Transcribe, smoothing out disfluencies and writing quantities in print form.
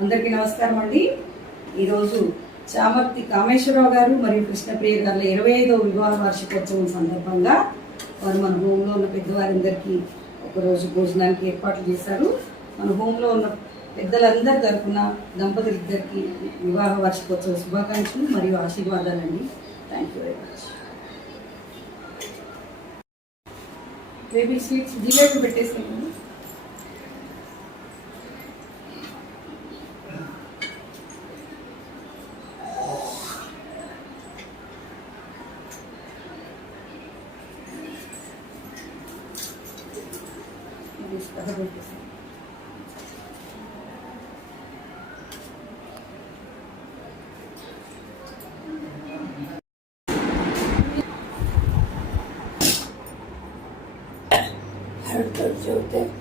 అందరికీ నమస్కారం అండి. ఈరోజు చామర్తి కామేశ్వరరావు గారు మరియు కృష్ణప్రియ గారి 25వ వివాహ వార్షికోత్సవం సందర్భంగా వారు మన హోంలో ఉన్న పెద్దవారందరికీ ఒకరోజు భోజనానికి ఏర్పాట్లు చేశారు. మన హోంలో ఉన్న పెద్దలందరి తరఫున దంపతులిద్దరికీ వివాహ వార్షికోత్సవ శుభాకాంక్షలు మరియు ఆశీర్వాదాలండి. Thank you very much. Baby sweets jalebi పెట్టేసాను. हर तरफ जो होते हैं